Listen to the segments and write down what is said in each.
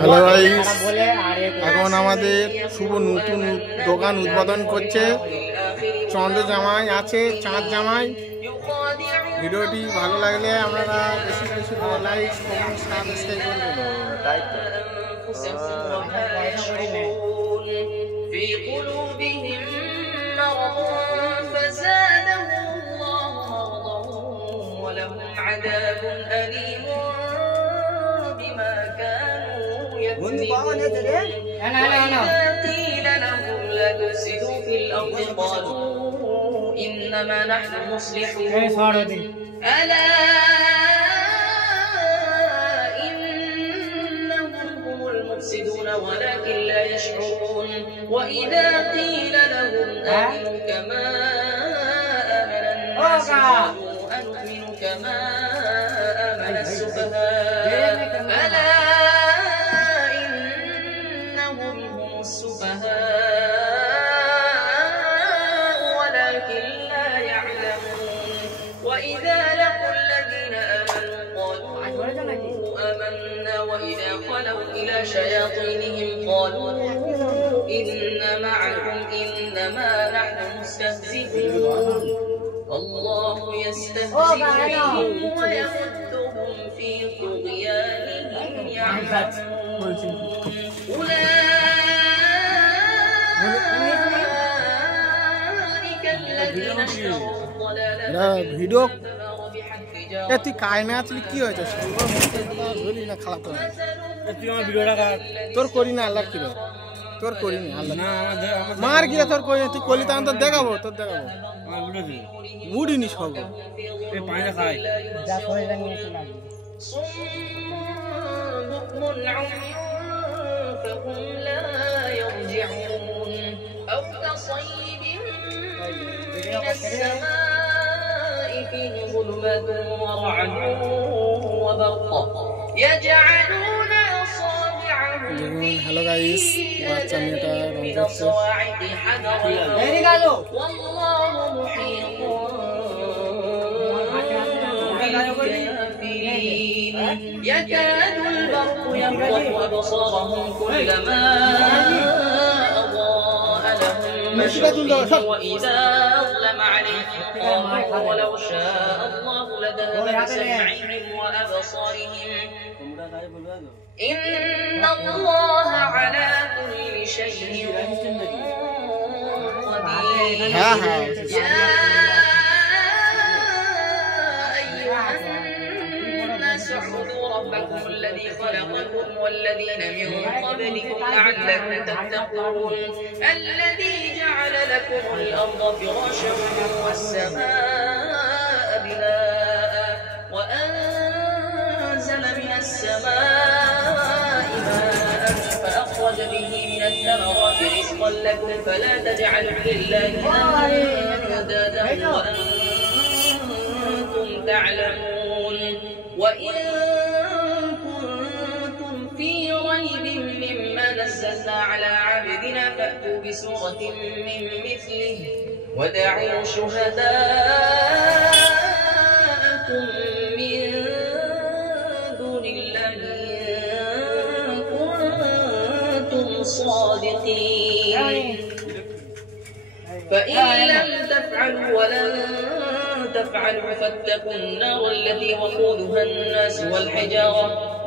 Hello guys, এখন আমাদের শুভ নতুন দোকান উদ্বোধন করছে চন্দ্র জামাই আছে, চাঁদ জামাই। ভিডিওটি ভালো লাগলে আপনারা বেশি বেশি লাইক কমেন্ট সাবস্ক্রাইব করবেন। তাই তো وإذا قيل لهم لا تفسدوا في الأرض قالوا إنما نحن مصلحون ألا إنهم هم المفسدون ولكن لا يشعرون وإذا قيل لهم آمنوا كما آمن الناس قالوا أنؤمن كما آمن السفهاء ألا وإذا لقوا الذين آمنوا قالوا آمنا وإذا خلوا إلى شياطينهم قالوا إن معكم إنما نحن مستهزئون الله يستهزئ بهم ويمدهم في طغيانهم يعمهون أولئك الذين اشتروا ভিডিও তুই কায়মে আসলি কি হয়েছে? ধরি না খারাপ করে তুই আমার ভিডিওটা তোর করি না আল্লাহ কিরে তোর করি না আল্লাহ মার গিয়ে তোর করি না তুই করলি তখন তোর দেখাবো মুড়িনি সব পায়না খাই যা করে فيه ظلمات ورعد وبرق يجعلون أصابعهم في آذانهم من الصواعق حذر الموت والله محيط بالكافرين يكاد البرق يخطف أبصارهم كلما أضاء لهم مشوا وإذا أظلم عليهم قالوا ولو شاء الله لذهب بسمعهم وأبصارهم إن الله على كل شيء قدير يا أيها الناس اعبدوا ربكم الذي خلقكم والذين من قبلكم لعلكم تتقون الذي جعل لكم الأرض فراشا والسماء بناء وأنزل من السماء ماء فأخرج به من الثمرات رزقا لكم فلا تجعلوا لله أندادا وأنتم تعلمون وإن كنتم في ريب مما نزلنا على عبدنا فأتوا بسورة من مثله ودعوا شهداءكم من دون الله إن كنتم صادقين فإن لم تفعلوا ولن تفعلوا فاتقوا النار التي وقودها الناس والحجارة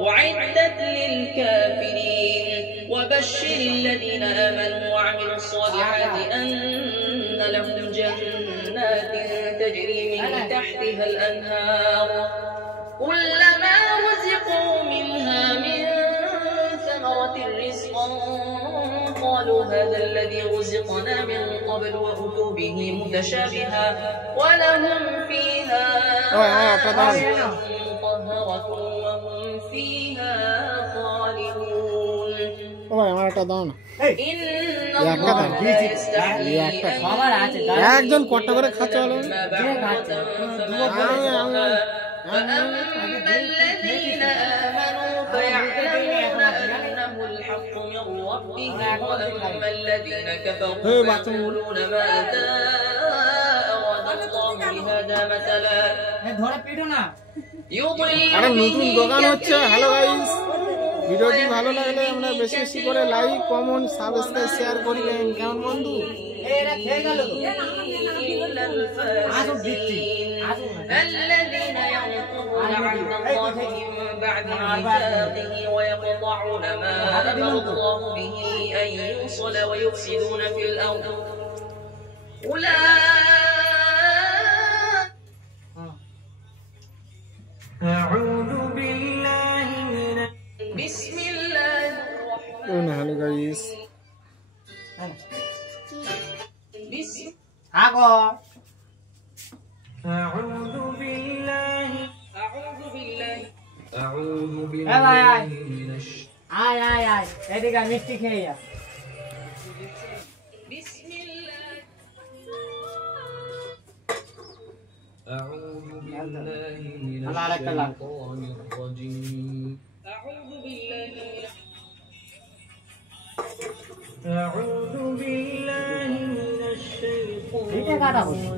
أعدت للكافرين وبشر الذين آمنوا وعملوا الصالحات أن لهم جنات تجري من تحتها الأنهار كلما رزقوا منها من ثمرة رزقا قالوا هذا الذي رزقنا من قبل وأتوا به متشابها ولهم فيها مطهرة وهم فيها خالدون একজন কটা করে খাচ্ছে الذين آمنوا فيعلمون أنه الحق من ربهم وأما الذين كفروا فيقولون ماذا أراد الله بهذا مثلا আরে নতুন দোকান হচ্ছে। হ্যালো গাইস, ভিডিওটি ভালো লাগলে আমরা বেশি বেশি করে লাইক কমেন্ট সাবস্ক্রাইব শেয়ার করিবেন কেমন বন্ধু الذين ينقضون عهد الله من بعد ميثاقه ويقطعون ما أمر الله به أن يوصل ويفسدون في الأرض أعوذ بالله من بسم الله الرحمن الرحيم بسم আগর أعوذ بالله أعوذ بالله أعوذ এ ভাই আয় بالله من الشيطان আয় আয় আয় এদিকে আয়, মিষ্টি খেয়ে যা بسم الله أعوذ بالله من الله عليك الله. الشيطان الرجيم أعوذ بالله أعوذ بالله من الشيطان এটা কাটা হচ্ছে